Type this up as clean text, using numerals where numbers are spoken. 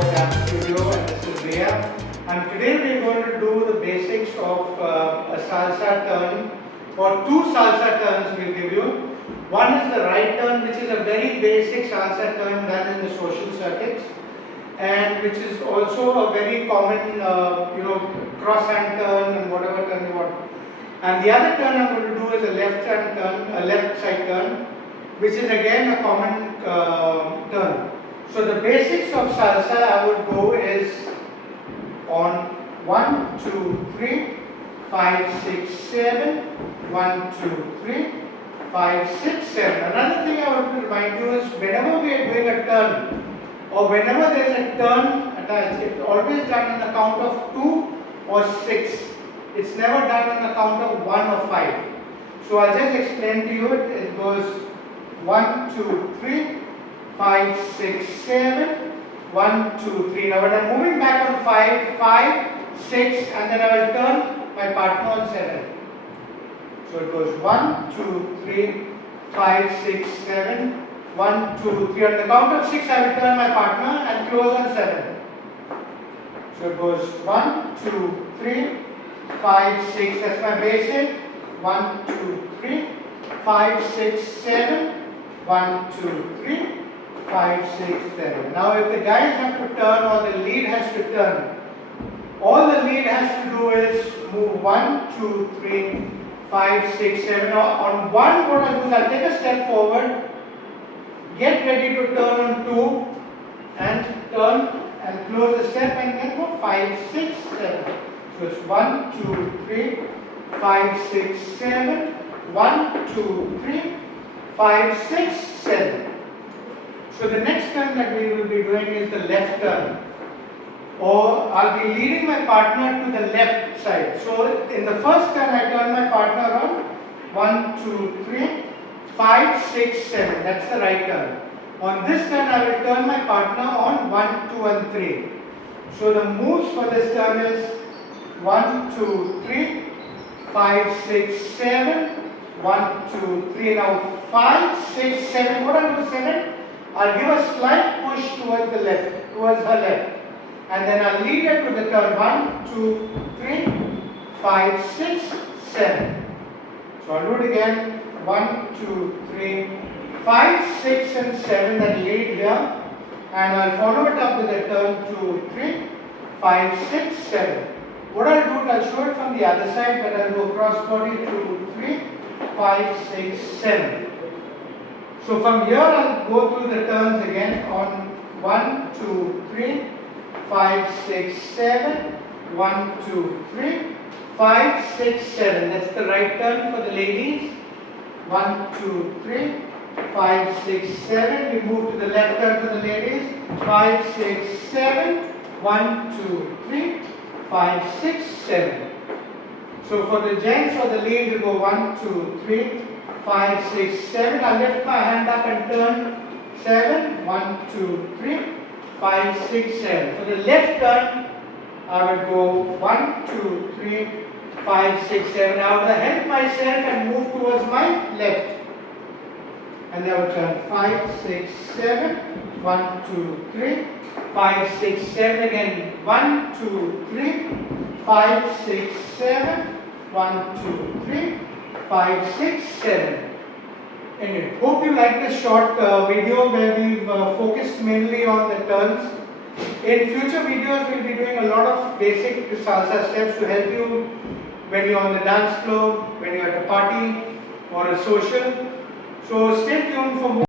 Dance Studio, and this is Ria. And today we are going to do the basics of a salsa turn, or two salsa turns we'll give you. One is the right turn, which is a very basic salsa turn done in the social circuits, and which is also a very common, cross hand turn and whatever turn you want. And the other turn I'm going to do is a left hand turn, a left side turn, which is again a common turn. So the basics of salsa I would go is on 1, 2, 3, 5, 6, 7, 1, 2, 3, 5, 6, 7. Another thing I want to remind you is whenever we are doing a turn or whenever there is a turn attached, it's always done on the count of 2 or 6. It's never done on the count of 1 or 5. So I'll just explain to you. It goes 1, 2, 3, 5, 6, 7, 1, 2, 3. Now when I'm moving back on 5, 5, 6, and then I will turn my partner on 7. So it goes 1, 2, 3, 5, 6, 7, 1, 2, 3. On the count of 6, I will turn my partner and close on 7. So it goes 1, 2, 3, 5, 6. That's my basic. 1, 2, 3, 5, 6, 7, 1, 2, 3. 5, 6, 7. Now if the guys have to turn or the lead has to turn, all the lead has to do is move 1, 2, 3, 5, 6, 7. On 1, what I do is I'll take a step forward, get ready to turn on 2 and turn and close the step and then go 5, 6, 7. So it's 1, 2, 3, 5, 6, 7, 1, 2, 3, 5, 6, 7. So the next turn that we will be doing is the left turn, or I'll be leading my partner to the left side. So in the first turn I turn my partner on 1, 2, 3, 5, 6, 7. That's the right turn. On this turn I will turn my partner on 1, 2 and 3. So the moves for this turn is 1, 2, 3, 5, 6, 7, 1, 2, 3. Now 5, 6, 7. What I'll do 7? I'll give a slight push towards the left, towards her left. And then I'll lead her to the turn 1, 2, 3, 5, 6, 7. So I'll do it again. 1, 2, 3, 5, 6 and 7 that lead here. And I'll follow it up with a turn 2, 3, 5, 6, 7. What I'll do is I'll show it from the other side, but I'll go cross body 2, 3, 5, 6, 7. So from here I'll go through the turns again on 1, 2, 3, 5, 6, 7, 1, 2, 3, 5, 6, 7. That's the right turn for the ladies. 1, 2, 3, 5, 6, 7. We move to the left turn for the ladies. 5, 6, 7, 1, 2, 3, 5, 6, 7. So for the gents or the lead, we go 1, 2, 3, 5, 6, 7. I'll lift my hand up and turn 7. 1, 2, 3, 5, 6, 7. For the left turn, I will go 1, 2, 3, 5, 6, 7. I will help myself and move towards my left. And then I will turn 5, 6, 7. 1, 2, 3, 5, 6, 7. Again 1, 2, 3, 5, 6, 7. 1, 2, 3, 5, 6, 7. Anyway, hope you like this short video where we've focused mainly on the turns. In future videos, we'll be doing a lot of basic salsa steps to help you when you're on the dance floor, when you're at a party or a social. So stay tuned for more.